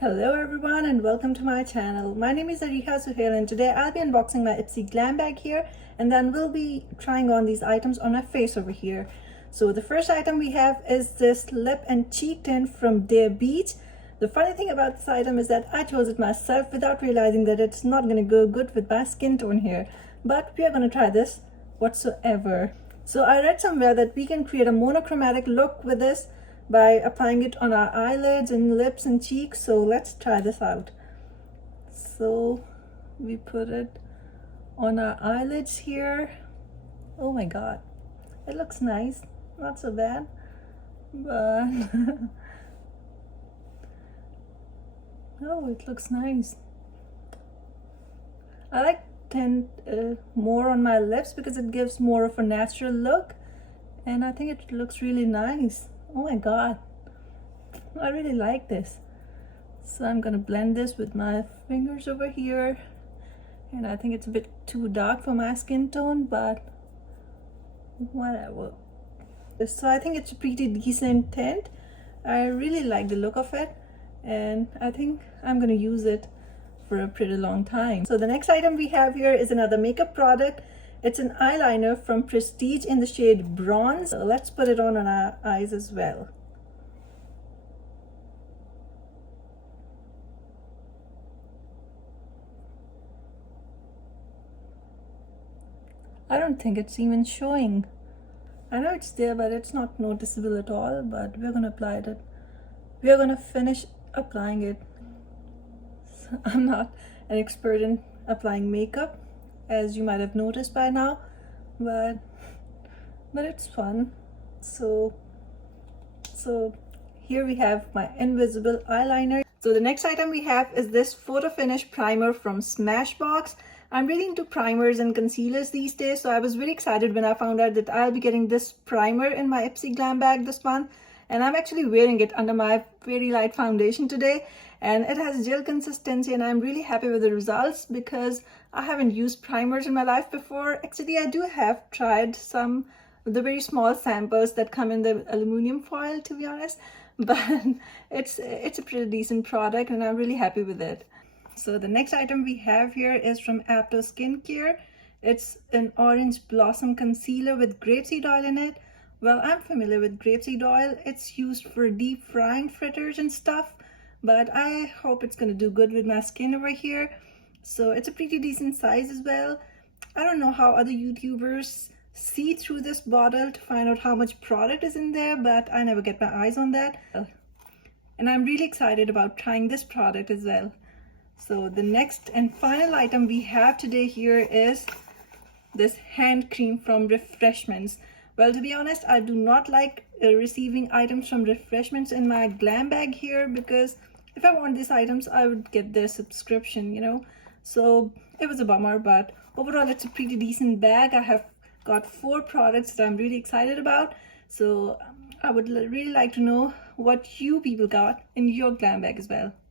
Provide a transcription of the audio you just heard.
Hello everyone and welcome to my channel. My name is Ariha Suhail and today I'll be unboxing my IPSY glam bag here, and then we'll be trying on these items on my face over here. So the first item we have is this lip and cheek tint from Dare Beach. The funny thing about this item is that I chose it myself without realizing that it's not going to go good with my skin tone here. But we are going to try this whatsoever. So I read somewhere that we can create a monochromatic look with this by applying it on our eyelids and lips and cheeks. So let's try this out. So we put it on our eyelids here. Oh my god, it looks nice, not so bad, but oh, it looks nice. I like tint more on my lips because it gives more of a natural look, and I think it looks really nice. Oh my god, I really like this. So I'm gonna blend this with my fingers over here, and I think it's a bit too dark for my skin tone, but whatever. So I think it's a pretty decent tint. I really like the look of it, and I think I'm gonna use it for a pretty long time. So the next item we have here is another makeup product. It's an eyeliner from Prestige in the shade Bronze. So let's put it on our eyes as well. I don't think it's even showing. I know it's there, but it's not noticeable at all. But we're gonna apply it. We're gonna finish applying it. So I'm not an expert in applying makeup, as you might have noticed by now, but it's fun. So here we have my invisible eyeliner. So the next item we have is this photo finish primer from Smashbox. I'm really into primers and concealers these days, so I was really excited when I found out that I'll be getting this primer in my IPSY glam bag this month, and I'm actually wearing it under my very light foundation today, and it has gel consistency, and I'm really happy with the results because I haven't used primers in my life before. Actually, I do have tried some of the very small samples that come in the aluminum foil, to be honest, but it's a pretty decent product and I'm really happy with it. So the next item we have here is from Apto Skincare. It's an orange blossom concealer with grapeseed oil in it. Well, I'm familiar with grapeseed oil. It's used for deep frying fritters and stuff, but I hope it's gonna do good with my skin over here. So it's a pretty decent size as well. I don't know how other YouTubers see through this bottle to find out how much product is in there, but I never get my eyes on that. And I'm really excited about trying this product as well. So the next and final item we have today here is this hand cream from Refreshments. Well, to be honest, I do not like receiving items from Refreshments in my glam bag here, because if I want these items, I would get their subscription, you know. So it was a bummer, but overall, it's a pretty decent bag. I have got 4 products that I'm really excited about. So I would really like to know what you people got in your glam bag as well.